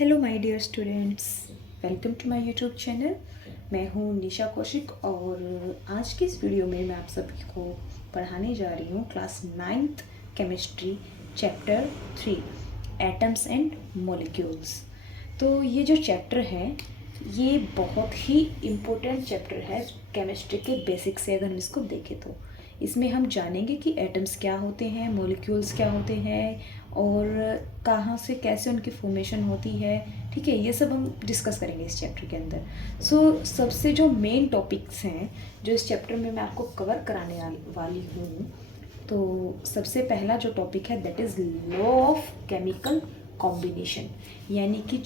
Hello my dear students, welcome to my YouTube channel. मैं हूँ निशा कौशिक और आज की इस वीडियो में मैं आप सभी को पढ़ाने जा रही हूँ class 9th chemistry chapter 3 atoms and molecules. तो ये जो चैप्टर है ये बहुत ही इम्पोर्टेंट चैप्टर है केमिस्ट्री के बेसिक से। अगर हम इसको देखें तो इसमें हम जानेंगे कि एटम्स क्या होते हैं, मॉलिक्यूल्स क्या होते हैं और कहाँ से कैसे उनकी फॉर्मेशन होती है। ठीक है, ये सब हम डिस्कस करेंगे इस चैप्टर के अंदर। सबसे जो मेन टॉपिक्स हैं जो इस चैप्टर में मैं आपको कवर कराने वाली हूँ, तो सबसे पहला जो टॉपिक है that is law of chemical combination. यानी कि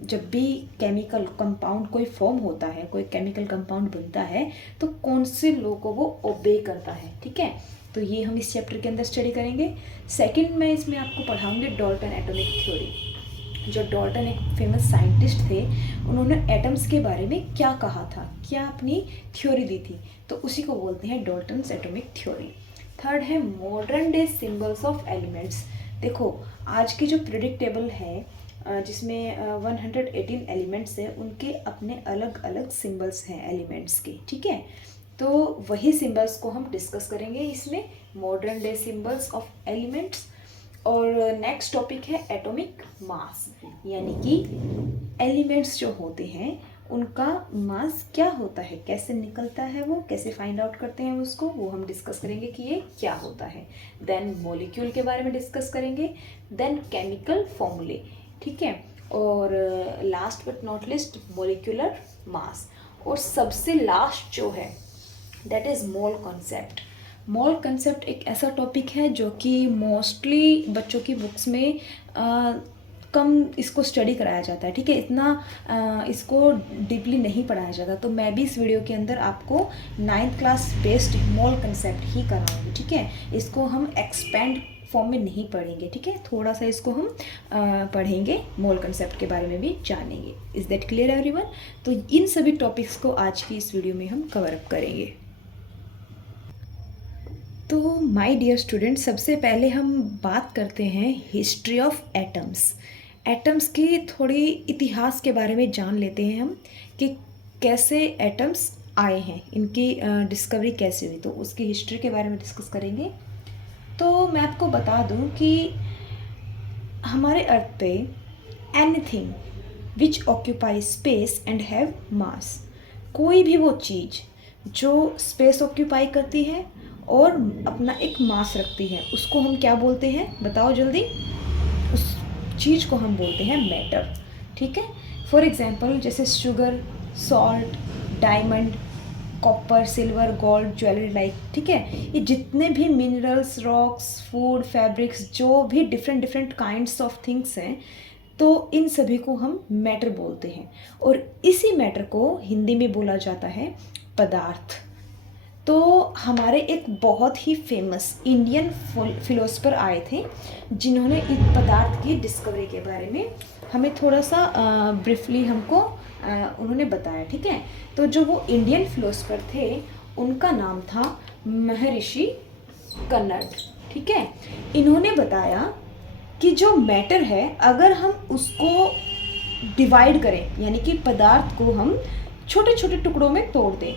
जब भी केमिकल कंपाउंड कोई फॉर्म होता है, कोई केमिकल कंपाउंड बनता है, तो कौन से लॉ को वो ओबे करता है। ठीक है, तो ये हम इस चैप्टर के अंदर स्टडी करेंगे। सेकंड मैं इसमें आपको पढ़ाऊंगी डाल्टन एटॉमिक थ्योरी। जो डाल्टन एक फेमस साइंटिस्ट थे, उन्होंने एटम्स के बारे में क्या कहा था, क्या अपनी थ्योरी दी थी, तो उसी को बोलते हैं डाल्टन्स एटॉमिक थ्योरी। थर्ड है modern day symbols of elements. देखो आज की जो पीरियोडिक टेबल है जिसमें 118 एलिमेंट्स हैं, उनके अपने अलग अलग सिंबल्स हैं एलिमेंट्स के। ठीक है, तो वही सिंबल्स को हम डिस्कस करेंगे इसमें, modern day symbols of elements. और नेक्स्ट टॉपिक है एटॉमिक मास। यानी कि एलिमेंट्स जो होते हैं उनका मास क्या होता है, कैसे निकलता है, वो कैसे फाइंड आउट करते हैं उसको, वो हम डिस्कस करेंगे कि ये क्या होता है। देन मॉलिक्यूल के बारे में डिस्कस करेंगे, देन केमिकल फॉर्मूले। ठीक है, और last but not list molecular mass. और सबसे लास्ट जो है that is mole concept. Mole concept एक ऐसा टॉपिक है जो कि मोस्टली बच्चों की बुक्स में कम इसको स्टडी कराया जाता है। ठीक है, इतना इसको डीपली नहीं पढ़ाया जाता। तो मैं भी इस वीडियो के अंदर आपको 9th class based mole concept ही कराऊंगी। ठीक है, इसको हम एक्सपेंड फॉर्म में नहीं पढ़ेंगे। ठीक है, थोड़ा सा इसको हम पढ़ेंगे, मोल कंसेप्ट के बारे में भी जानेंगे। Is that clear everyone? तो इन सभी टॉपिक्स को आज की इस वीडियो में हम कवर अप करेंगे। तो माय डियर स्टूडेंट, सबसे पहले हम बात करते हैं हिस्ट्री ऑफ एटम्स। एटम्स की थोड़ी इतिहास के बारे में जान लेते हैं हम कि कैसे एटम्स आए हैं, इनकी डिस्कवरी कैसे हुई, तो उसकी हिस्ट्री के बारे में डिस्कस करेंगे। तो मैं आपको बता दूं कि हमारे अर्थ pay anything which occupy space and have मास, कोई भी वो चीज़ जो स्पेस ऑक्यूपाई करती है और अपना एक मास रखती है, उसको हम क्या बोलते हैं, बताओ जल्दी। उस चीज़ को हम बोलते हैं मैटर। ठीक है, फॉर एग्जांपल जैसे sugar, salt, diamond, copper, silver, gold, jewellery like. ठीक है, ये जितने भी मिनरल्स, रॉक्स, फूड, फैब्रिक्स, जो भी different different kinds of things हैं, तो इन सभी को हम मैटर बोलते हैं। और इसी मैटर को हिंदी में बोला जाता है पदार्थ। तो हमारे एक बहुत ही फेमस इंडियन फिलोसफर आए थे जिन्होंने इस पदार्थ की डिस्कवरी के बारे में हमें थोड़ा सा ब्रीफली हमको उन्होंने बताया। ठीक है, तो जो वो इंडियन फिलोसफर थे उनका नाम था महर्षि कन्नड़। ठीक है, इन्होंने बताया कि जो मैटर है अगर हम उसको डिवाइड करें, यानी कि पदार्थ को हम छोटे छोटे टुकड़ों में तोड़ दें,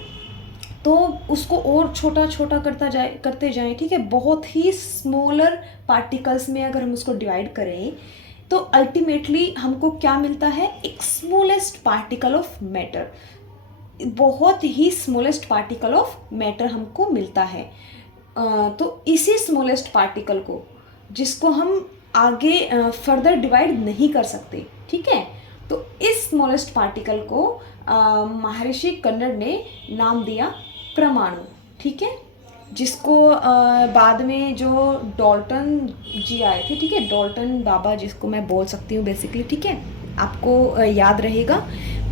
तो उसको और छोटा छोटा करते जाएं। ठीक है, बहुत ही स्मॉलर पार्टिकल्स में अगर हम उसको डिवाइड करें तो अल्टीमेटली हमको क्या मिलता है, एक स्मॉलेस्ट पार्टिकल ऑफ मैटर, बहुत ही स्मॉलेस्ट पार्टिकल ऑफ मैटर हमको मिलता है। तो इसी स्मॉलेस्ट पार्टिकल को, जिसको हम आगे फर्दर डिवाइड नहीं कर सकते, ठीक है, तो इस स्मॉलेस्ट पार्टिकल को महर्षि कन्नड़ ने नाम दिया परमाणु। ठीक है, जिसको बाद में जो डाल्टन जी आए थे, ठीक है, डाल्टन बाबा जिसको मैं बोल सकती हूँ बेसिकली। ठीक है, आपको याद रहेगा।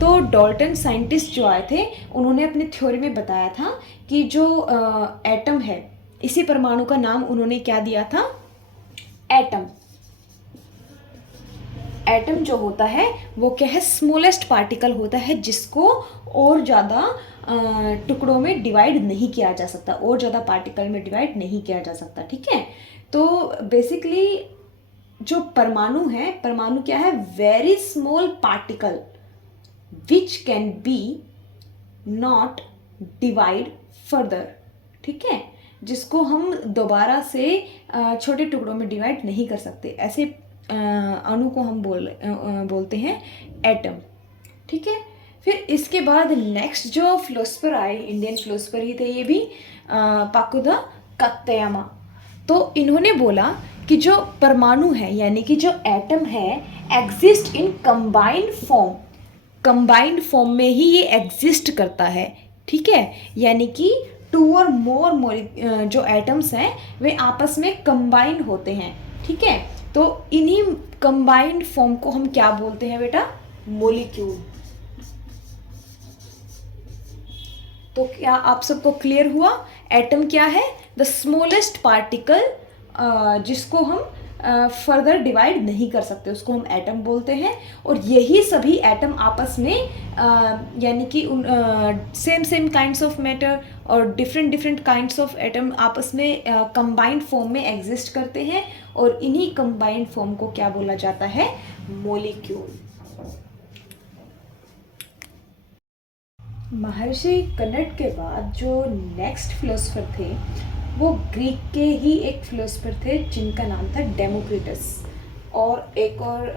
तो डाल्टन साइंटिस्ट जो आए थे उन्होंने अपनी थ्योरी में बताया था कि जो एटम है, इसी परमाणु का नाम उन्होंने क्या दिया था, एटम। एटम जो होता है वो क्या है, स्मॉलेस्ट पार्टिकल होता है जिसको और ज़्यादा टुकड़ों में डिवाइड नहीं किया जा सकता, और ज़्यादा पार्टिकल में डिवाइड नहीं किया जा सकता। ठीक है, तो बेसिकली जो परमाणु है, परमाणु क्या है, very small particle which can be not divide further, ठीक है, जिसको हम दोबारा से छोटे टुकड़ों में डिवाइड नहीं कर सकते, ऐसे अणु को हम बोलते हैं एटम, ठीक है। फिर इसके बाद नेक्स्ट जो फिलोसफर आए, इंडियन फिलोसफर ही थे ये भी, पाकुदा कात्यामा। तो इन्होंने बोला कि जो परमाणु है यानी कि जो एटम है exist in combined form, combined form में ही ये एग्जिस्ट करता है, ठीक है, यानी कि 2 और मोर जो एटम्स हैं वे आपस में कंबाइंड होते हैं, ठीक है। तो इन्हीं कंबाइंड फॉर्म को हम क्या बोलते हैं बेटा, मॉलिक्यूल। तो क्या आप सबको क्लियर हुआ, एटम क्या है, द स्मॉलेस्ट पार्टिकल जिसको हम फर्दर डिवाइड नहीं कर सकते उसको हम एटम बोलते हैं। और यही सभी एटम आपस में यानी कि सेम काइंड्स ऑफ मैटर और डिफरेंट काइंड्स ऑफ एटम आपस में कंबाइंड फॉर्म में एग्जिस्ट करते हैं, और इन्हीं कंबाइंड फॉर्म को क्या बोला जाता है, मॉलिक्यूल। महर्षि कनट के बाद जो नेक्स्ट फिलोसफर थे वो ग्रीक के ही एक फिलोसफर थे जिनका नाम था डेमोक्रिटस, और एक और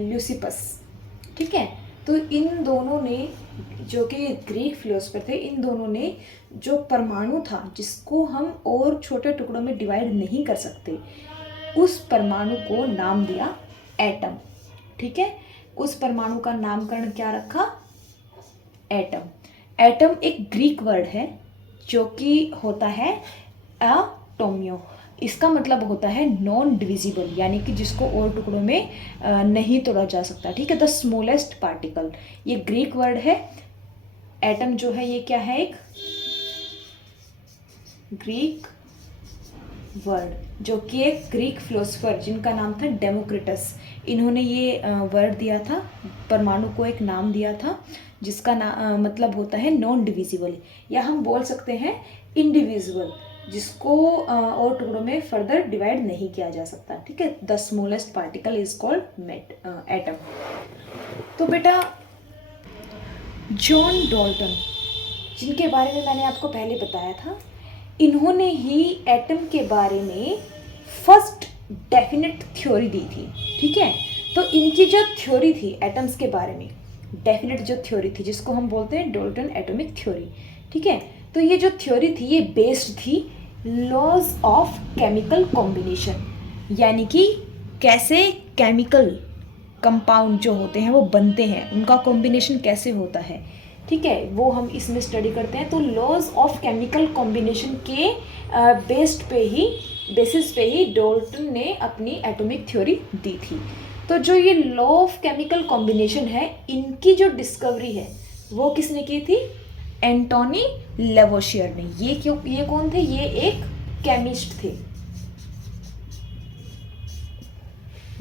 ल्यूसिपस, ठीक है। तो इन दोनों ने, जो कि ग्रीक फिलोसफर थे, इन दोनों ने जो परमाणु था जिसको हम और छोटे टुकड़ों में डिवाइड नहीं कर सकते, उस परमाणु को नाम दिया एटम, ठीक है। उस परमाणु का नामकरण क्या रखा, एटम। एटम एक ग्रीक वर्ड है जो कि होता है एटोमियो, इसका मतलब होता है नॉन डिविजिबल, यानी कि जिसको और टुकड़ों में नहीं तोड़ा जा सकता, ठीक है, द स्मॉलेस्ट पार्टिकल, ये ग्रीक वर्ड है। एटम जो है ये क्या है, एक ग्रीक वर्ड, जो कि एक ग्रीक फिलोसफर जिनका नाम था डेमोक्रिटस, इन्होंने ये वर्ड दिया था, परमाणु को एक नाम दिया था जिसका मतलब होता है नॉन डिविजिबल, या हम बोल सकते हैं इनडिविजिबल, जिसको और टुकड़ों में फर्दर डिवाइड नहीं किया जा सकता, ठीक है। The smallest particle is called atom. तो बेटा जॉन डाल्टन, जिनके बारे में मैंने आपको पहले बताया था, इन्होंने ही एटम के बारे में फर्स्ट डेफिनेट थ्योरी दी थी, ठीक है। तो इनकी जो थ्योरी थी एटम्स के बारे में, डेफिनेट जो थ्योरी थी जिसको हम बोलते हैं डाल्टन एटॉमिक थ्योरी, ठीक है। तो ये जो थ्योरी थी ये बेस्ड थी लॉज ऑफ केमिकल कॉम्बिनेशन, यानी कि कैसे केमिकल कंपाउंड जो होते हैं वो बनते हैं, उनका कॉम्बिनेशन कैसे होता है, ठीक है, वो हम इसमें स्टडी करते हैं। तो लॉज ऑफ केमिकल कॉम्बिनेशन के बेसिस पे ही डाल्टन ने अपनी एटॉमिक थ्योरी दी थी। तो जो ये लॉ ऑफ केमिकल कॉम्बिनेशन है, इनकी जो डिस्कवरी है वो किसने की थी, एंटोनी लेवोशियर ने। ये कौन थे, ये एक केमिस्ट थे,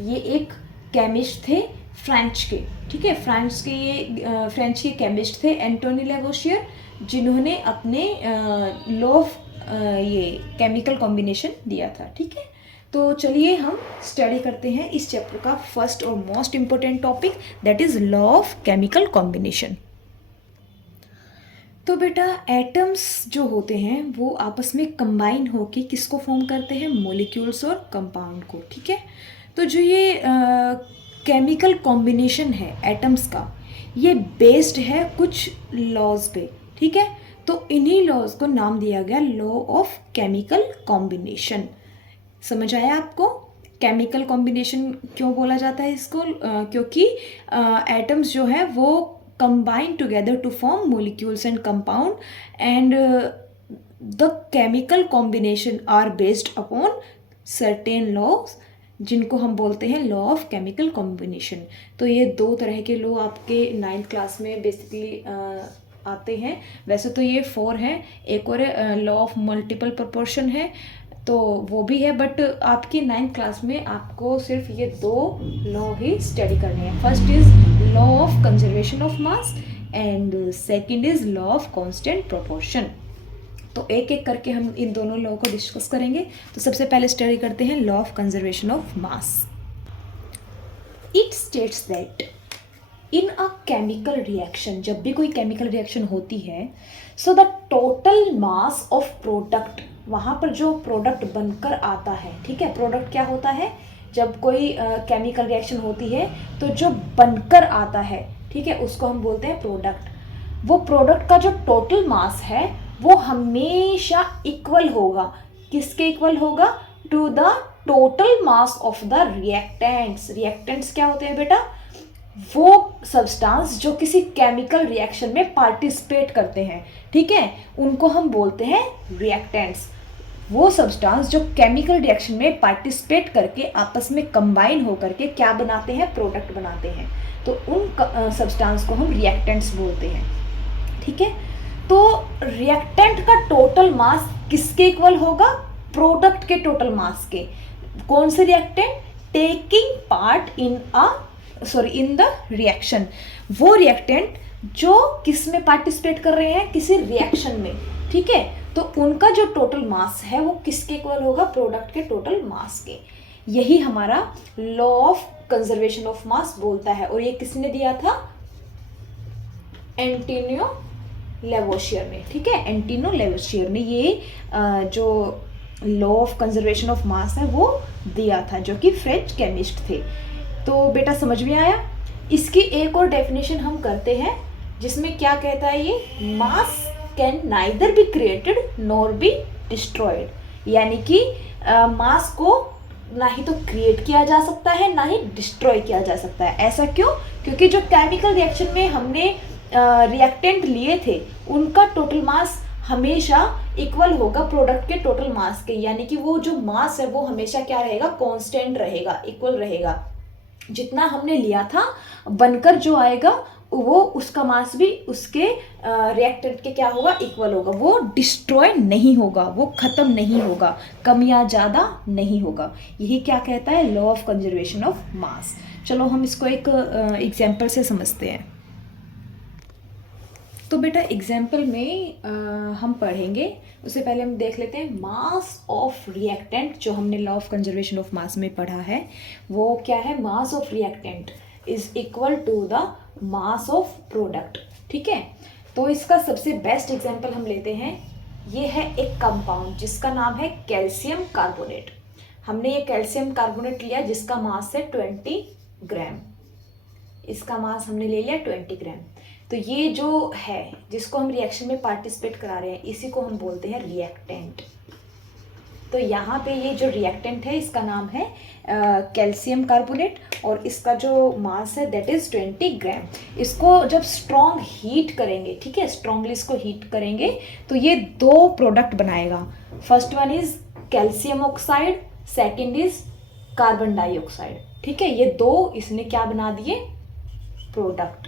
ये एक केमिस्ट थे फ्रेंच के, ठीक है, फ्रेंच के केमिस्ट थे एंटोनी लेवोशियर, जिन्होंने अपने लॉ ऑफ ये केमिकल कॉम्बिनेशन दिया था, ठीक है। तो चलिए हम स्टडी करते हैं इस चैप्टर का फर्स्ट और most important topic, that is law of chemical combination. तो बेटा एटम्स जो होते हैं वो आपस में कंबाइन होके किसको फॉर्म करते हैं, मॉलिक्यूल्स और कंपाउंड को, ठीक है। तो जो ये केमिकल कॉम्बिनेशन है एटम्स का, ये बेस्ड है कुछ लॉज पे, ठीक है। तो इन्हीं लॉज को नाम दिया गया लॉ ऑफ केमिकल कॉम्बिनेशन। समझ आया आपको, केमिकल कॉम्बिनेशन क्यों बोला जाता है इसको, क्योंकि एटम्स जो है वो combine together to form molecules and compound, and the chemical combination are based upon certain laws जिनको हम बोलते हैं लॉ ऑफ केमिकल कॉम्बिनेशन। तो ये 2 तरह के लॉ आपके 9th क्लास में बेसिकली आते हैं, वैसे तो ये 4 हैं, एक और लॉ ऑफ मल्टीपल प्रोपोर्शन है तो वो भी है, बट आपकी 9th क्लास में आपको सिर्फ ये 2 लॉ ही स्टडी करने हैं। First is law of conservation of mass and second is law of constant proportion. तो एक एक करके हम इन दोनों लॉ को डिस्कस करेंगे। तो सबसे पहले स्टडी करते हैं law of conservation of mass. It states that in a chemical reaction, जब भी कोई केमिकल रिएक्शन होती है, so the total mass of product, वहाँ पर जो प्रोडक्ट बनकर आता है, ठीक है, प्रोडक्ट क्या होता है, जब कोई केमिकल रिएक्शन होती है तो जो बनकर आता है, ठीक है, उसको हम बोलते हैं प्रोडक्ट। वो प्रोडक्ट का जो टोटल मास है वो हमेशा इक्वल होगा, किसके इक्वल होगा, to the total mass of the reactants. Reactants क्या होते हैं बेटा, वो सब्सटेंस जो किसी केमिकल रिएक्शन में पार्टिसिपेट करते हैं, ठीक है, उनको हम बोलते हैं रिएक्टेंट्स। वो सब्सटेंस जो केमिकल रिएक्शन में पार्टिसिपेट करके आपस में कंबाइन होकर के क्या बनाते हैं, प्रोडक्ट बनाते हैं, तो उन सब्सटेंस को हम रिएक्टेंट्स बोलते हैं, ठीक है। तो रिएक्टेंट का टोटल मास किसके इक्वल होगा, प्रोडक्ट के टोटल मास के। कौन से reactant, taking part in the reaction, वो रिएक्टेंट जो किस में पार्टिसिपेट कर रहे हैं, किसी रिएक्शन में, ठीक है, तो उनका जो टोटल मास है वो किसके इक्वल होगा, प्रोडक्ट के टोटल मास के। यही हमारा लॉ ऑफ कंजर्वेशन ऑफ मास बोलता है, और ये किसने दिया था, एंटोनियो लेवोशियर ने, ठीक है, एंटोनियो लेवोशियर ने ये जो लॉ ऑफ कंजर्वेशन ऑफ मास है वो दिया था, जो कि फ्रेंच केमिस्ट थे। तो बेटा समझ में आया। इसकी एक और डेफिनेशन हम करते हैं, जिसमें क्या कहता है ये, मास can neither be created nor be destroyed, यानी कि मास को ना ही तो क्रिएट किया जा सकता है ना ही डिस्ट्रॉय किया जा सकता है। ऐसा क्यों, क्योंकि जो केमिकल रिएक्शन में हमने रिएक्टेंट लिए थे उनका टोटल मास हमेशा इक्वल होगा प्रोडक्ट के टोटल मास के, यानी कि वो जो मास है वो हमेशा क्या रहेगा, कांस्टेंट रहेगा, इक्वल रहेगा। जितना हमने लिया था बनकर जो आएगा वो उसका मास भी उसके रिएक्टेंट के क्या होगा, इक्वल होगा, वो डिस्ट्रॉय नहीं होगा, वो खत्म नहीं होगा, कम या ज़्यादा नहीं होगा। यही क्या कहता है लॉ ऑफ कंजर्वेशन ऑफ मास। चलो हम इसको एक एग्जाम्पल से समझते हैं। तो बेटा एग्जाम्पल में हम पढ़ेंगे, उससे पहले हम देख लेते हैं मास ऑफ रिएक्टेंट, जो हमने law of conservation of mass में पढ़ा है वो क्या है, mass of reactant is equal to the mass of product, ठीक है। तो इसका सबसे बेस्ट एग्जाम्पल हम लेते हैं, ये है एक कंपाउंड जिसका नाम है कैल्शियम कार्बोनेट। हमने ये कैल्शियम कार्बोनेट लिया जिसका मास है 20 ग्राम, इसका मास हमने ले लिया 20 ग्राम। तो ये जो है जिसको हम रिएक्शन में पार्टिसिपेट करा रहे हैं इसी को हम बोलते हैं रिएक्टेंट। तो यहाँ पे ये जो रिएक्टेंट है इसका नाम है कैल्शियम कार्बोनेट, और इसका जो मास है दैट इज़ 20 ग्राम। इसको जब स्ट्रॉन्ग हीट करेंगे, ठीक है, स्ट्रॉन्गली इसको हीट करेंगे तो ये दो प्रोडक्ट बनाएगा। First one is calcium oxide, second is carbon dioxide, ठीक है। ये दो इसने क्या बना दिए, प्रोडक्ट।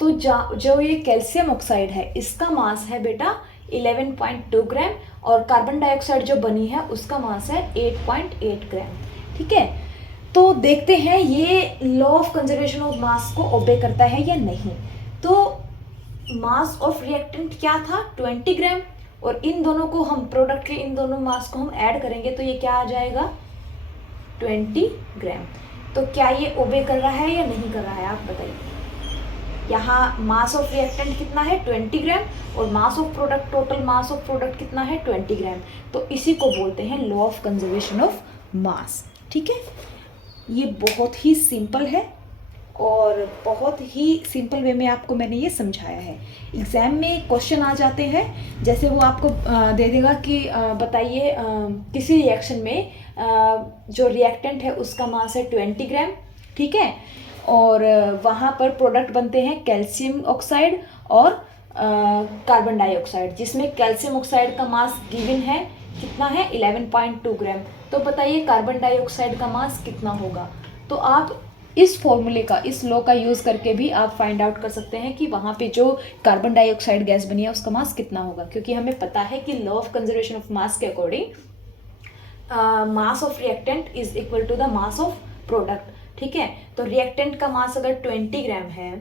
तो जो ये कैल्शियम ऑक्साइड है इसका मास है बेटा 11.2 ग्राम, और कार्बन डाइऑक्साइड जो बनी है उसका मास है 8.8 ग्राम, ठीक है। तो देखते हैं ये लॉ ऑफ कंजर्वेशन ऑफ मास को ओबे करता है या नहीं। तो मास ऑफ रिएक्टेंट क्या था 20 ग्राम, और इन दोनों को हम प्रोडक्ट के इन दोनों मास को हम ऐड करेंगे तो ये क्या आ जाएगा 20 ग्राम। तो क्या ये ओबे कर रहा है या नहीं कर रहा है, आप बताइए। यहाँ मास ऑफ रिएक्टेंट कितना है 20 ग्राम, और मास of product, total mass of product कितना है 20 ग्राम। तो इसी को बोलते हैं लॉ ऑफ कंजर्वेशन ऑफ मास, ठीक है। ये बहुत ही सिंपल है और बहुत ही सिंपल वे में आपको मैंने ये समझाया है। एग्ज़ाम में क्वेश्चन आ जाते हैं, जैसे वो आपको दे देगा कि बताइए किसी रिएक्शन में जो रिएक्टेंट है उसका मास है 20 ग्राम, ठीक है, और वहाँ पर प्रोडक्ट बनते हैं कैल्शियम ऑक्साइड और कार्बन डाइऑक्साइड, जिसमें कैल्शियम ऑक्साइड का मास गिवन है कितना है 11.2 ग्राम। तो बताइए कार्बन डाइऑक्साइड का मास कितना होगा। तो आप इस फॉर्मूले का, इस लॉ का यूज़ करके भी आप फाइंड आउट कर सकते हैं कि वहाँ पे जो कार्बन डाइऑक्साइड गैस बनी है उसका मास कितना होगा, क्योंकि हमें पता है कि law of conservation of mass के according mass of reactant is equal to the mass of product, ठीक है। तो रिएक्टेंट का मास अगर 20 ग्राम है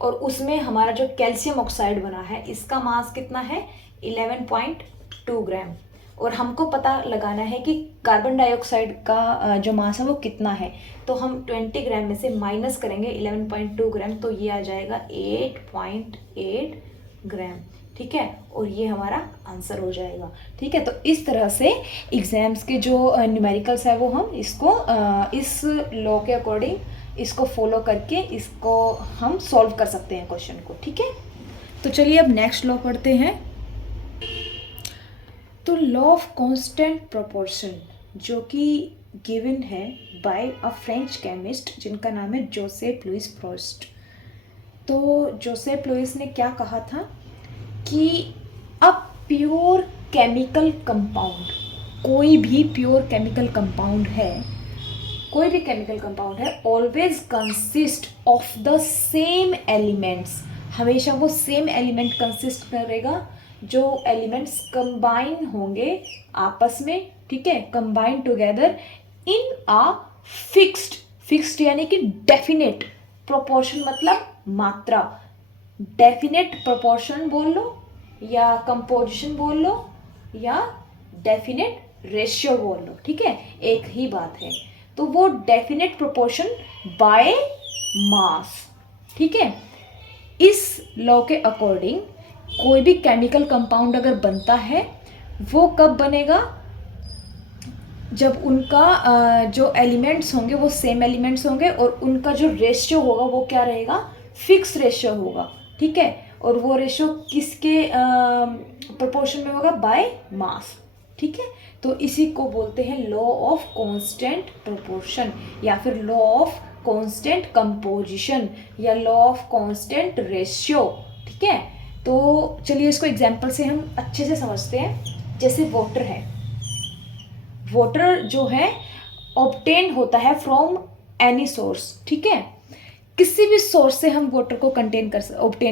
और उसमें हमारा जो कैल्शियम ऑक्साइड बना है इसका मास कितना है 11.2 ग्राम, और हमको पता लगाना है कि कार्बन डाइऑक्साइड का जो मास है वो कितना है। तो हम 20 ग्राम में से माइनस करेंगे 11.2 ग्राम, तो ये आ जाएगा 8.8 ग्राम। ठीक है, और ये हमारा आंसर हो जाएगा। ठीक है, तो इस तरह से एग्जाम्स के जो न्यूमेरिकल्स है वो हम इसको इस लॉ के अकॉर्डिंग इसको फॉलो करके इसको हम सॉल्व कर सकते हैं क्वेश्चन को। ठीक है, तो चलिए अब नेक्स्ट लॉ पढ़ते हैं। तो लॉ ऑफ कांस्टेंट प्रोपोर्शन जो कि गिवन है बाय अ फ्रेंच केमिस्ट जिनका नाम है जोसेफ लुइस प्रोस्ट। तो जोसेफ लुइस ने क्या कहा था कि अ प्योर केमिकल कंपाउंड, कोई भी प्योर केमिकल कंपाउंड है, कोई भी केमिकल कंपाउंड है, always consist of the same elements, हमेशा वो सेम एलिमेंट कंसिस्ट करेगा, जो एलिमेंट्स कंबाइन होंगे आपस में। ठीक है, combine together in a fixed, fixed यानी कि डेफिनेट, प्रोपोर्शन मतलब मात्रा, डेफिनेट प्रोपोर्शन बोल लो या कंपोजिशन बोल लो या डेफिनेट रेशियो बोल लो। ठीक है, एक ही बात है। तो वो डेफिनेट प्रोपोर्शन बाय मास। ठीक है, इस लॉ के अकॉर्डिंग कोई भी केमिकल कंपाउंड अगर बनता है वो कब बनेगा, जब उनका जो एलिमेंट्स होंगे वो सेम एलिमेंट्स होंगे और उनका जो रेशियो होगा वो क्या रहेगा, फिक्स रेशियो होगा। ठीक है, और वो रेशियो किसके प्रोपोर्शन में होगा, बाय मास। ठीक है, तो इसी को बोलते हैं लॉ ऑफ कांस्टेंट प्रोपोर्शन या फिर लॉ ऑफ कांस्टेंट कंपोजिशन या लॉ ऑफ कांस्टेंट रेशियो। ठीक है, तो चलिए इसको एग्जांपल से हम अच्छे से समझते हैं। जैसे वाटर है, वाटर जो है ऑब्टेन होता है फ्रॉम एनी सोर्स। ठीक है, किसी भी सोर्स से हम वाटर को ऑब्टेन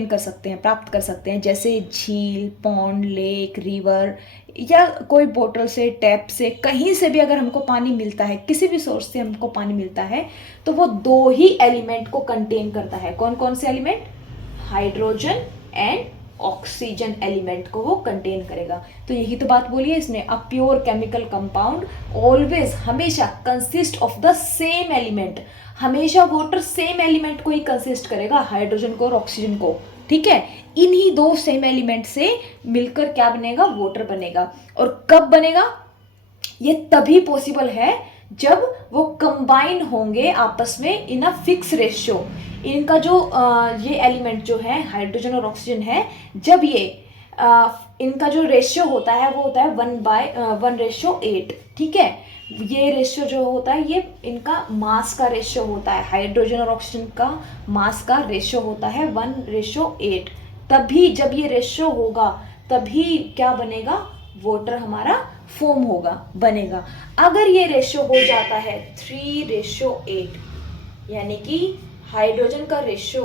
कर सकते हैं, प्राप्त कर सकते हैं, जैसे झील, पॉन्ड, लेक, रिवर या कोई बोतल से, टैप से, कहीं से भी अगर हमको पानी मिलता है, किसी भी सोर्स से हमको पानी मिलता है, तो वो दो ही एलिमेंट को कंटेन करता है। कौन कौन से element, hydrogen and oxygen element को वो कंटेन करेगा। तो यही तो बात बोली है इसने, a pure chemical compound always, हमेशा, consist of the same element, हमेशा वाटर सेम एलिमेंट को ही कंसिस्ट करेगा, हाइड्रोजन को और ऑक्सीजन को। ठीक है, इन्हीं दो सेम एलिमेंट से मिलकर क्या बनेगा, वाटर बनेगा। और कब बनेगा, ये तभी पॉसिबल है जब वो कंबाइन होंगे आपस में इन अ फिक्स रेशियो। इनका जो ये एलिमेंट जो है हाइड्रोजन और ऑक्सीजन है, जब ये इनका जो रेशियो होता है वो होता है 1:1:8। ठीक है, ये रेशियो जो होता है ये इनका मास का रेशियो होता है, हाइड्रोजन और ऑक्सीजन का मास का रेशियो होता है 1:8। तभी जब ये रेशियो होगा तभी क्या बनेगा, वाटर हमारा फॉर्म होगा, बनेगा। अगर ये रेशियो हो जाता है 3:8, यानी कि हाइड्रोजन का रेशियो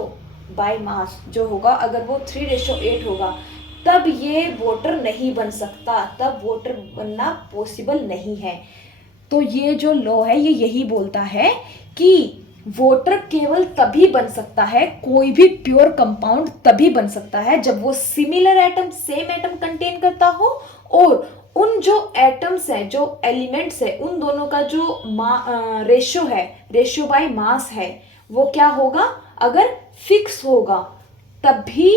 बाय मास जो होगा, अगर वो 3:8 होगा, तब ये वाटर नहीं बन सकता, तब वाटर बनना पॉसिबल नहीं है। तो ये जो लॉ है ये यही बोलता है कि वाटर केवल तभी बन सकता है, कोई भी प्योर कंपाउंड तभी बन सकता है जब वो similar atom, same atom contain करता हो, और उन जो एटम्स हैं, जो एलिमेंट्स है, उन दोनों का जो रेशियो है, रेशियो बाय मास है, वो क्या होगा, अगर फिक्स होगा तभी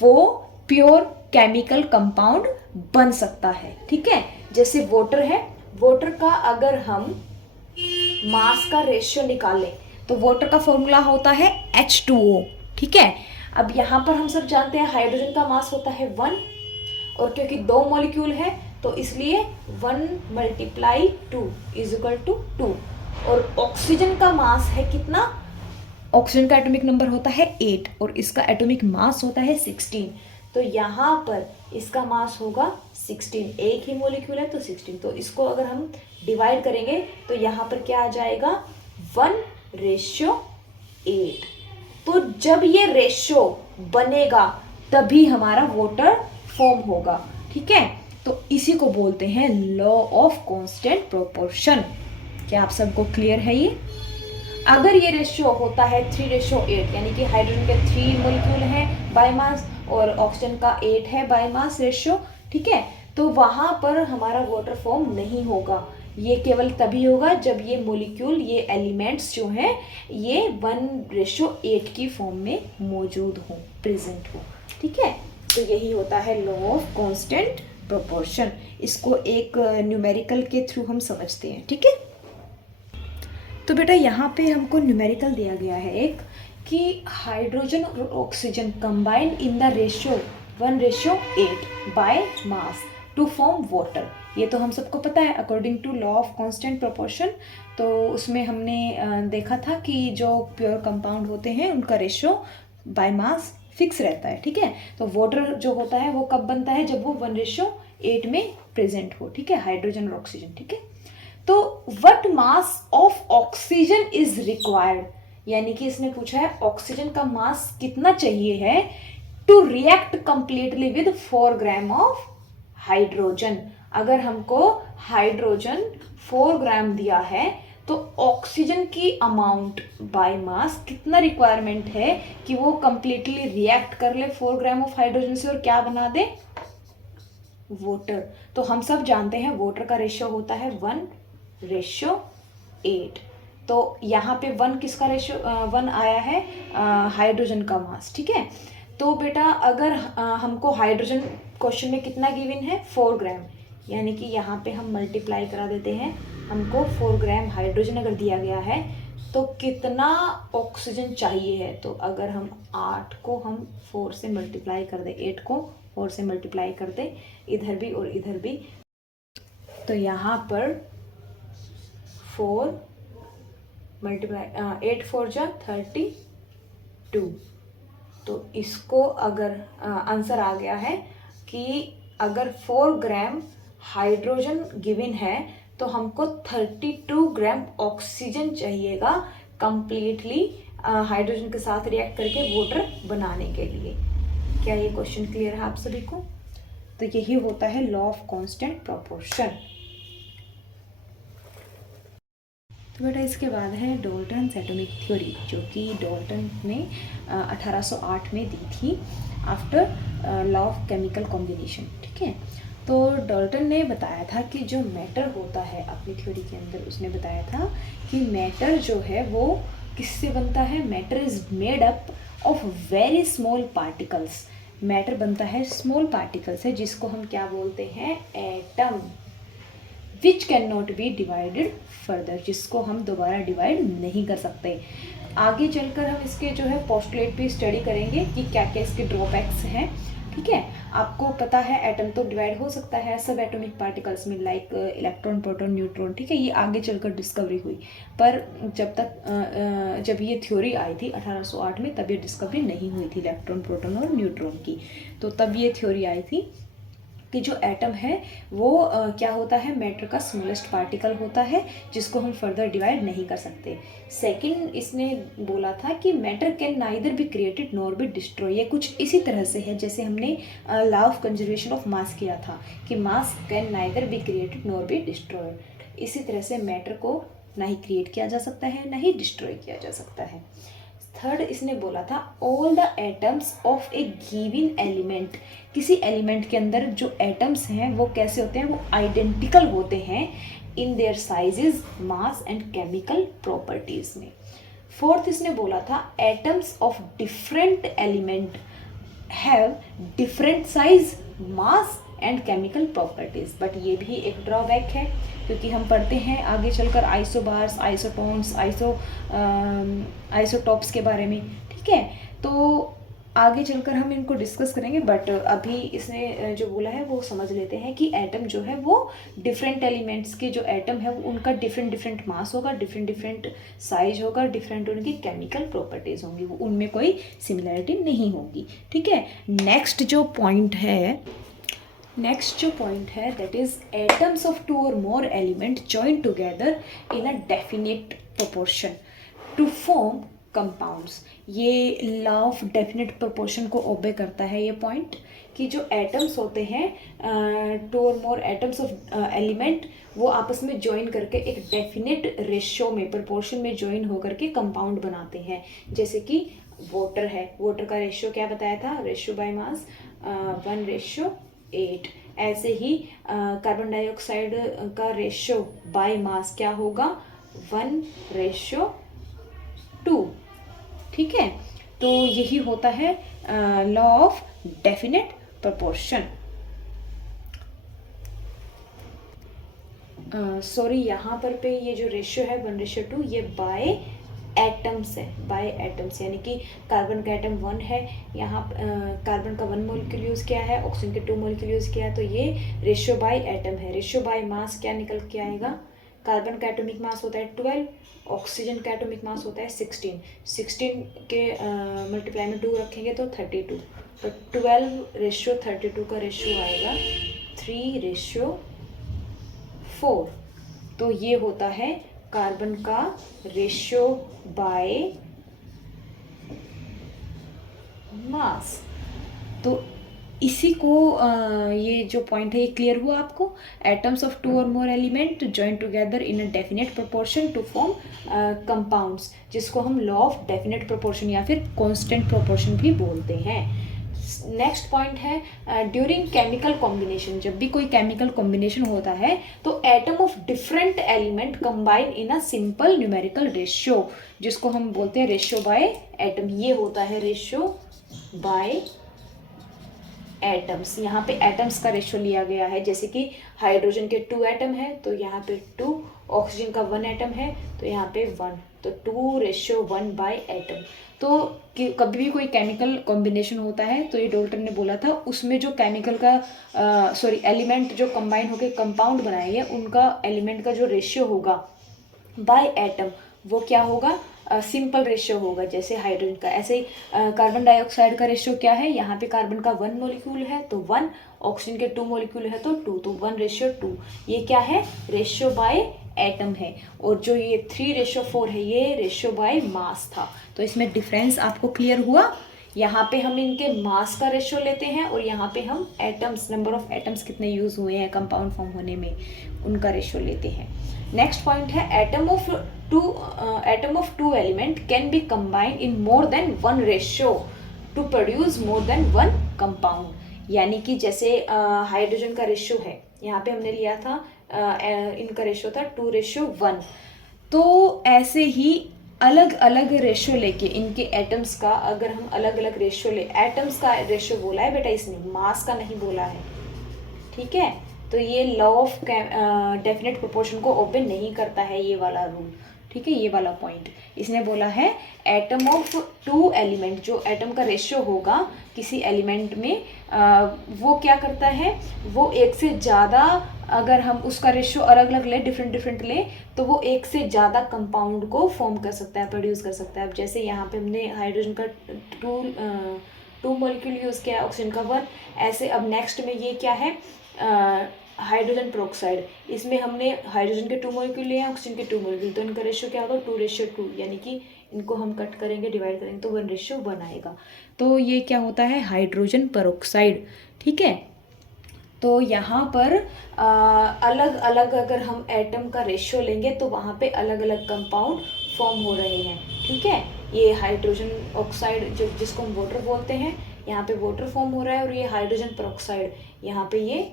वो प्योर केमिकल कंपाउंड बन सकता है। ठीक है, जैसे वाटर है, वाटर का अगर हम मास का रेशियो निकालें तो वाटर का फॉर्मूला होता है H2O। ठीक है, अब यहाँ पर हम सब जानते हैं हाइड्रोजन का मास होता है 1, और क्योंकि 2 मॉलिक्यूल है तो इसलिए 1 × 2 = 2, और ऑक्सीजन का मास है कितना, ऑक्सीजन का एटॉमिक नंबर होता है 8 और इसका एटॉमिक मास होता है 16। तो यहाँ पर इसका मास होगा 16, एक ही मॉलिक्यूल है तो 16। तो इसको अगर हम डिवाइड करेंगे तो यहाँ पर क्या आ जाएगा, 1:8। तो जब ये रेशियो बनेगा तभी हमारा वाटर फॉर्म होगा। ठीक है, तो इसी को बोलते हैं लॉ ऑफ कांस्टेंट प्रोपोर्शन। क्या आप सबको क्लियर है ये? अगर ये रेशियो होता है 3:8, यानी कि हाइड्रोजन के 3 मॉलिक्यूल हैं बाय मास और ऑक्सीजन का 8 है बाय मास रेशियो। ठीक है, तो वहाँ पर हमारा वाटर फॉर्म नहीं होगा। ये केवल तभी होगा जब ये मोलिक्यूल, ये एलिमेंट्स जो हैं ये 1:8 की फॉर्म में मौजूद हो, प्रेजेंट हो। ठीक है, तो यही होता है लॉ ऑफ कांस्टेंट प्रोपोर्शन। इसको एक न्यूमेरिकल के थ्रू हम समझते हैं। ठीक है, तो बेटा यहाँ पे हमको न्यूमेरिकल दिया गया है एक, कि हाइड्रोजन और oxygen combine in the ratio 1:8 by mass to form water. ये तो हम सबको पता है according to law of constant proportion. तो उसमें हमने देखा था कि जो प्योर कंपाउंड होते हैं उनका रेशियो बाय मास फिक्स रहता है। ठीक है, तो वाटर जो होता है वो कब बनता है, जब वो 1:8 में प्रेजेंट हो। ठीक है, हाइड्रोजन और ऑक्सीजन। ठीक है, तो what mass of oxygen is required, यानी कि इसने पूछा है ऑक्सीजन का मास कितना चाहिए है to react completely with 4 gram of hydrogen. अगर हमको हाइड्रोजन 4 ग्राम दिया है तो ऑक्सीजन की अमाउंट बाय मास कितना रिक्वायरमेंट है कि वो कंप्लीटली रिएक्ट कर ले 4 ग्राम ऑफ हाइड्रोजन से और क्या बना दे, वाटर। तो हम सब जानते हैं वाटर का रेशियो होता है 1:8। तो यहाँ पे 1 किसका रेशियो 1 आया है, हाइड्रोजन का मास। ठीक है, तो बेटा अगर हमको हाइड्रोजन क्वेश्चन में कितना गिवन है 4 ग्राम, यानी कि यहाँ पे हम मल्टीप्लाई करा देते हैं। हमको 4 ग्राम हाइड्रोजन अगर दिया गया है तो कितना ऑक्सीजन चाहिए है, तो अगर हम 8 को हम 4 से मल्टीप्लाई कर दे, 8 को 4 से मल्टीप्लाई कर दे इधर भी और इधर भी, तो यहाँ पर 4 मल्टीप्लाई 8 4 जा 32। तो इसको अगर आंसर आ गया है कि अगर 4 ग्राम हाइड्रोजन गिवन है तो हमको 32 ग्राम ऑक्सीजन चाहिएगा कंप्लीटली हाइड्रोजन के साथ रिएक्ट करके वाटर बनाने के लिए। क्या ये क्वेश्चन क्लियर है आप सभी को? तो यही होता है लॉ ऑफ कांस्टेंट प्रोपोर्शन। तो बेटा इसके बाद है डाल्टन्स एटॉमिक थ्योरी, जो कि डाल्टन ने 1808 में दी थी after law of chemical combination. ठीक है, तो डाल्टन ने बताया था कि जो मैटर होता है, अपनी थ्योरी के अंदर उसने बताया था कि मैटर जो है वो किससे बनता है, matter is made up of very small particles. Matter बनता है स्मॉल पार्टिकल से, जिसको हम क्या बोलते हैं, atom, which can not be divided further, जिसको हम दोबारा डिवाइड नहीं कर सकते। आगे चलकर हम इसके जो है पोस्टुलेट पे स्टडी करेंगे कि क्या क्या इसके ड्रॉबैक्स हैं। ठीक है, आपको पता है एटम तो डिवाइड हो सकता है सब एटॉमिक पार्टिकल्स में, लाइक इलेक्ट्रॉन, प्रोटॉन, न्यूट्रॉन। ठीक है, ये आगे चलकर डिस्कवरी हुई, पर जब ये थ्योरी आई थी 1808 में, तब ये डिस्कवरी नहीं हुई थी इलेक्ट्रॉन, प्रोटॉन और न्यूट्रॉन की। तो तब ये थ्योरी आई थी कि जो एटम है वो क्या होता है, मैटर का स्मॉलेस्ट पार्टिकल होता है, जिसको हम फर्दर डिवाइड नहीं कर सकते। सेकंड इसने बोला था कि matter can neither be created nor be destroy. ये कुछ इसी तरह से है जैसे हमने लॉ ऑफ कंजर्वेशन ऑफ मास किया था कि मास can neither be created nor be destroyed. इसी तरह से मैटर को ना ही क्रिएट किया जा सकता है ना ही डिस्ट्रॉय किया जा सकता है। थर्ड इसने बोला था all the atoms of A given element, किसी एलिमेंट के अंदर जो एटम्स हैं वो कैसे होते हैं, वो आइडेंटिकल होते हैं in their sizes, mass and chemical properties में। फोर्थ इसने बोला था atoms of different element have different size, mass and chemical properties. But ये भी एक ड्रॉबैक है, क्योंकि हम पढ़ते हैं आगे चलकर आइसोबार्स, आइसोटोन्स, आइसोटॉप्स के बारे में। ठीक है, तो आगे चलकर हम इनको डिस्कस करेंगे, बट अभी इसने जो बोला है वो समझ लेते हैं कि एटम जो है वो डिफरेंट एलिमेंट्स के जो एटम है वो उनका डिफरेंट डिफरेंट मास होगा, डिफरेंट डिफरेंट साइज होगा, डिफरेंट उनकी केमिकल प्रॉपर्टीज होंगी, वो उनमें कोई सिमिलरिटी नहीं होगी। ठीक है, नेक्स्ट जो पॉइंट है दैट इज एटम्स ऑफ 2 और more element join together in a definite proportion to form compounds. ये लॉ ऑफ डेफिनेट प्रोपोर्शन को ओबे करता है ये पॉइंट, कि जो एटम्स होते हैं 2 और मोर एटम्स ऑफ एलिमेंट वो आपस में ज्वाइन करके एक डेफिनेट रेशियो में, प्रोपोर्शन में ज्वाइन होकर के कंपाउंड बनाते हैं। जैसे कि वाटर है, वाटर का रेशियो क्या बताया था, रेशियो बाय मास 1:8, ऐसे ही कार्बन डाइऑक्साइड का रेशियो बाय मास क्या होगा, 1:2। ठीक है, तो यही होता है law of definite proportion. Sorry, यहाँ पर पे ये जो रेशियो है 1:2 ये बाय एटम्स है, बाय एटम्स, यानी कि कार्बन का एटम 1 है, यहाँ कार्बन का 1 मॉलिक्यूल यूज़ किया है, ऑक्सीजन के 2 मॉलिक्यूल यूज़ किया है, तो ये रेशियो बाय एटम है। रेशियो बाय मास क्या निकल के आएगा, कार्बन का एटॉमिक मास होता है 12, ऑक्सीजन का एटॉमिक मास होता है 16, 16 के मल्टीप्लाई में 2 रखेंगे तो 32, तो 12:32 का रेशियो आएगा 3:4। तो ये होता है कार्बन का रेशियो बाय मास। तो इसी को ये जो पॉइंट है ये क्लियर हुआ आपको। एटम्स ऑफ 2 और more element join together in a definite proportion to form compounds, जिसको हम लॉ ऑफ डेफिनेट प्रोपोर्शन या फिर कांस्टेंट प्रोपोर्शन भी बोलते हैं। नेक्स्ट पॉइंट है ड्यूरिंग केमिकल कॉम्बिनेशन, जब भी कोई केमिकल कॉम्बिनेशन होता है तो atom of different element combine in a simple numerical ratio, जिसको हम बोलते हैं रेशियो बाय एटम। ये होता है रेशियो बाय एटम्स। यहाँ पे एटम्स का रेशियो लिया गया है, जैसे कि हाइड्रोजन के 2 एटम है तो यहाँ पे 2, ऑक्सीजन का 1 एटम है तो यहाँ पे 1, तो 2:1 बाय एटम। तो कभी भी कोई केमिकल कॉम्बिनेशन होता है तो ये डॉल्टन ने बोला था उसमें जो केमिकल का एलिमेंट जो कंबाइन होकर कंपाउंड बनाएंगे उनका एलिमेंट का जो रेशियो होगा बाय एटम वो क्या होगा, सिंपल रेशियो होगा, जैसे हाइड्रोजन का। ऐसे ही कार्बन डाइऑक्साइड का रेशियो क्या है, यहाँ पे कार्बन का 1 मॉलिक्यूल है तो 1, ऑक्सीजन के 2 मॉलिक्यूल है तो 2, तो 1:2। ये क्या है, रेशियो बाय एटम है। और जो ये 3:4 है ये रेशियो बाय मास था। तो इसमें डिफरेंस आपको क्लियर हुआ। यहाँ पे हम इनके मास का रेशियो लेते हैं और यहाँ पे हम एटम्स, नंबर ऑफ एटम्स कितने यूज हुए हैं कंपाउंड फॉर्म होने में, उनका रेशियो लेते हैं। नेक्स्ट पॉइंट है atom of to element can be combined in more than 1 ratio two produce more than 1 compound. यानी कि जैसे हाइड्रोजन का रेशियो है, यहाँ पे हमने लिया था इनका रेशियो था 2:1, तो ऐसे ही अलग अलग रेशियो लेके इनके एटम्स का अगर हम अलग अलग रेशियो ले, एटम्स का रेशियो बोला है बेटा इसने, मास का नहीं बोला है, ठीक है। तो ये लॉ ऑफ डेफिनेट प्रोपोर्शन को ओबे नहीं करता है ये वाला रूल, ठीक है, ये वाला पॉइंट। इसने बोला है एटम ऑफ 2 एलिमेंट, जो एटम का रेशियो होगा किसी एलिमेंट में वो क्या करता है, वो एक से ज़्यादा, अगर हम उसका रेशियो अलग अलग ले, डिफरेंट ले, तो वो एक से ज़्यादा कंपाउंड को फॉर्म कर सकता है, प्रोड्यूस कर सकता है। अब जैसे यहाँ पे हमने हाइड्रोजन का 2 मॉलिक्यूल यूज़ किया, ऑक्सीजन का 1, ऐसे अब नेक्स्ट में ये क्या है, हाइड्रोजन पेरोक्साइड, इसमें हमने हाइड्रोजन के 2 मॉलिक्यूल लिए हैं, ऑक्सीजन के 2 मॉलिक्यूल, तो इनका रेशियो क्या होगा 2:2, यानी कि इनको हम कट करेंगे, डिवाइड करेंगे तो 1:1 आएगा। तो ये क्या होता है, हाइड्रोजन पेरोक्साइड, ठीक है। तो यहाँ पर अलग अलग अगर हम एटम का रेशियो लेंगे तो वहाँ पे अलग अलग कंपाउंड फॉर्म हो रहे हैं, ठीक है। ये हाइड्रोजन ऑक्साइड जो जिसको हम वाटर बोलते हैं, यहाँ पे वाटर फॉर्म हो रहा है, और ये हाइड्रोजन पेरोक्साइड यहाँ पे ये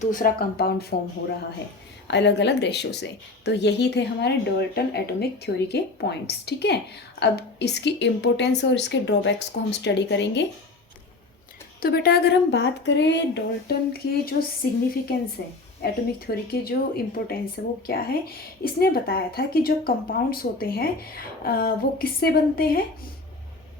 दूसरा कंपाउंड फॉर्म हो रहा है अलग अलग रेशियो से। तो यही थे हमारे डाल्टन एटॉमिक थ्योरी के पॉइंट्स, ठीक है। अब इसकी इम्पोर्टेंस और इसके ड्रॉबैक्स को हम स्टडी करेंगे। तो बेटा अगर हम बात करें डाल्टन के जो सिग्निफिकेंस है, एटॉमिक थ्योरी के जो इम्पोर्टेंस है वो क्या है, इसने बताया था कि जो कंपाउंड्स होते हैं वो किससे बनते हैं,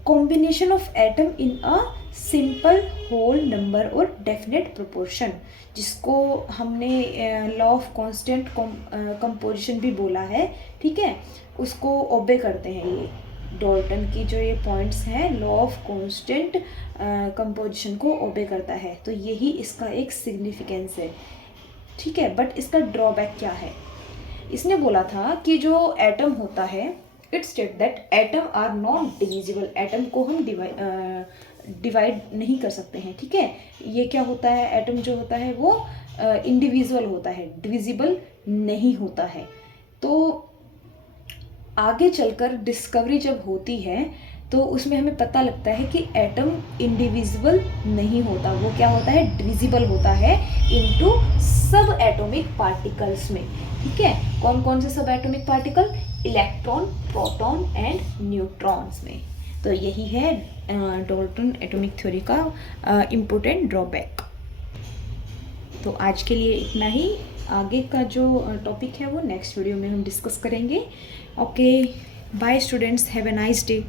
combination of atom in a simple whole number और डेफिनेट प्रोपोर्शन, जिसको हमने लॉ ऑफ कांस्टेंट कंपोजिशन भी बोला है, ठीक है, उसको ओबे करते हैं। ये डाल्टन की जो ये पॉइंट्स हैं लॉ ऑफ कांस्टेंट कंपोजिशन को ओबे करता है, तो यही इसका एक सिग्निफिकेंस है, ठीक है। बट इसका ड्रॉबैक क्या है, इसने बोला था कि जो एटम होता है, it state that atom are not divisible, atom को हम डिवाइड नहीं कर सकते हैं, ठीक है। ये क्या होता है, एटम जो होता है वो इंडिविजुअल होता है, डिविजिबल नहीं होता है। तो आगे चलकर डिस्कवरी जब होती है तो उसमें हमें पता लगता है कि एटम इंडिविजुअल नहीं होता, वो क्या होता है, डिविजिबल होता है इनटू सब एटॉमिक पार्टिकल्स में। ठीक है, कौन कौन से सब atomic particle, electron, proton and neutrons में। तो यही है डाल्टन एटॉमिक थ्योरी का इम्पोर्टेंट ड्रॉबैक। तो आज के लिए इतना ही, आगे का जो टॉपिक है वो नेक्स्ट वीडियो में हम डिस्कस करेंगे। Okay, bye students, have a nice day.